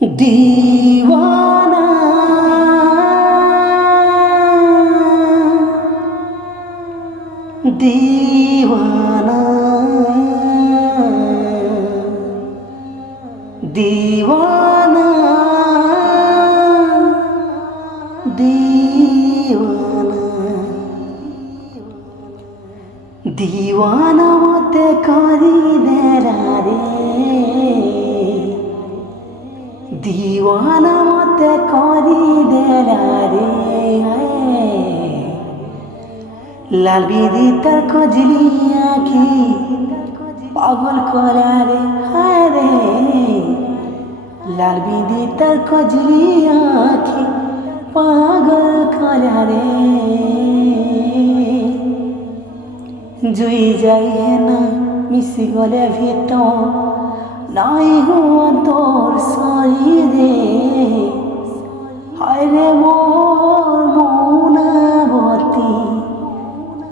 दीवाना दीवाना दीवाना दीवाना दीवाना मते करी देला रे दीवाना मते करी देला रे लाल बिंदी तार कजली आँखी पागल करा रे हाय रे लाल बिंदी तार कजली आँखी पागल करा रे जुई जाइए ना मिसी गले भीतर নাই হুয়া তোর শরীরে হায় রে মোর মৌনাবতী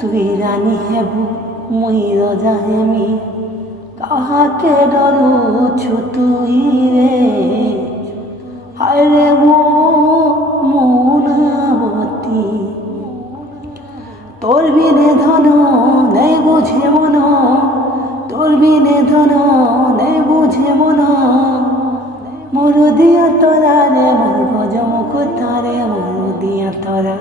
তুই রানী হেবু মুই রজা হেমি কাহাকে ডরুছু তুই রে হায় রে মোর মৌনাবতী তোর বিনে ধন নেই বুঝে মন তোর বিনে ধন নেই বুঝে মন মোর দিয়া তোরা রে মোর গজমুখ তারে মোর দিয়া তোরা